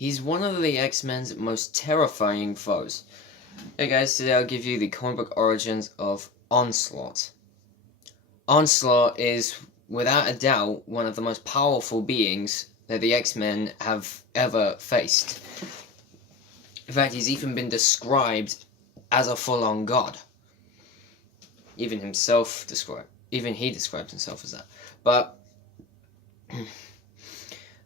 He's one of the X-Men's most terrifying foes. Hey guys, today I'll give you the comic book origins of Onslaught. Onslaught is, without a doubt, one of the most powerful beings that the X-Men have ever faced. In fact, he's even been described as a full-on god. Even he describes himself as that. But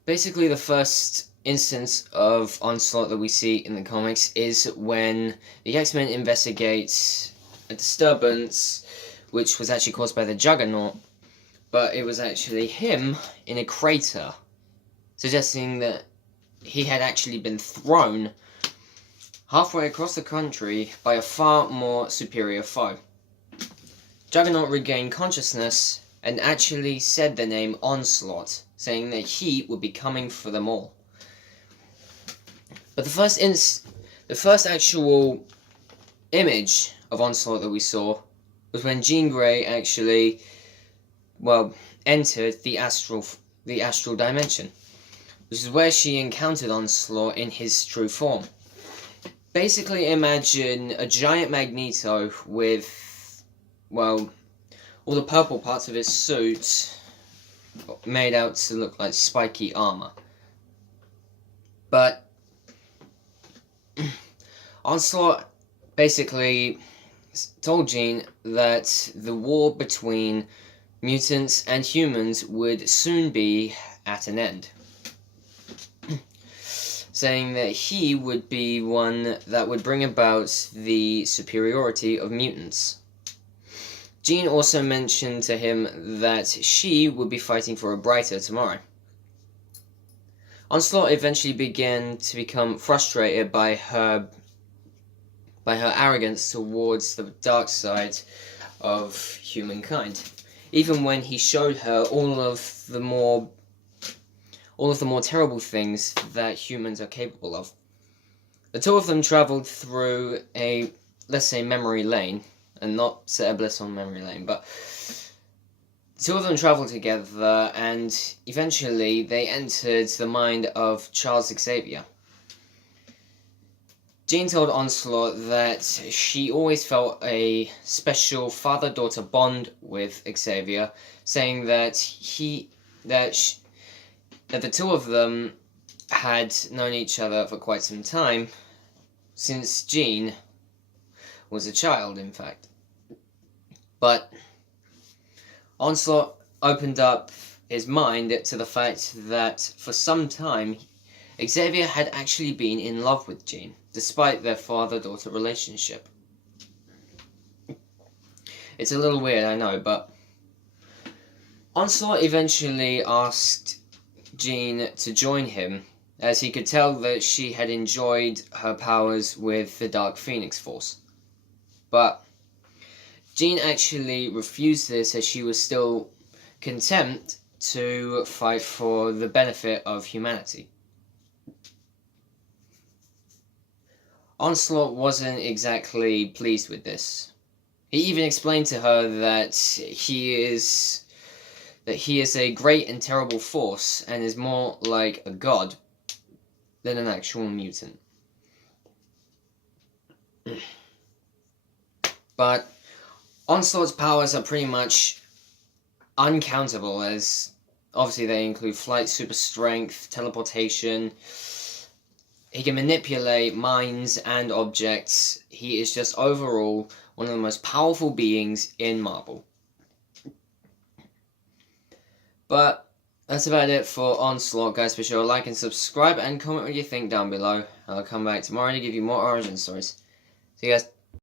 basically, the first instance of Onslaught that we see in the comics is when the X-Men investigate a disturbance which was actually caused by the Juggernaut, but it was actually him in a crater, suggesting that he had actually been thrown halfway across the country by a far more superior foe. Juggernaut regained consciousness and actually said the name Onslaught, saying that he would be coming for them all. But the first actual image of Onslaught that we saw was when Jean Grey actually, entered the astral dimension. This is where she encountered Onslaught in his true form. Basically, imagine a giant Magneto with, all the purple parts of his suit made out to look like spiky armor. But Onslaught basically told Jean that the war between mutants and humans would soon be at an end, saying that he would be one that would bring about the superiority of mutants. Jean also mentioned to him that she would be fighting for a brighter tomorrow. Onslaught eventually began to become frustrated by her arrogance towards the dark side of humankind, even when he showed her all of the more terrible things that humans are capable of. The two of them traveled through a, let's say, memory lane, and not set a bliss on memory lane, but the two of them traveled together, and eventually they entered the mind of Charles Xavier. Jean told Onslaught that she always felt a special father-daughter bond with Xavier, saying that that the two of them had known each other for quite some time, since Jean was a child, in fact. But Onslaught opened up his mind to the fact that for some time Xavier had actually been in love with Jean, despite their father-daughter relationship. It's a little weird, I know, but Onslaught eventually asked Jean to join him, as he could tell that she had enjoyed her powers with the Dark Phoenix Force. But Jean actually refused this, as she was still content to fight for the benefit of humanity. Onslaught wasn't exactly pleased with this. He even explained to her that he is a great and terrible force, and is more like a god than an actual mutant. But Onslaught's powers are pretty much uncountable, as obviously they include flight, super strength, teleportation. He can manipulate minds and objects. He is just overall one of the most powerful beings in Marvel. But that's about it for Onslaught, guys. Be sure to like and subscribe and comment what you think down below. I'll come back tomorrow to give you more origin stories. See you guys.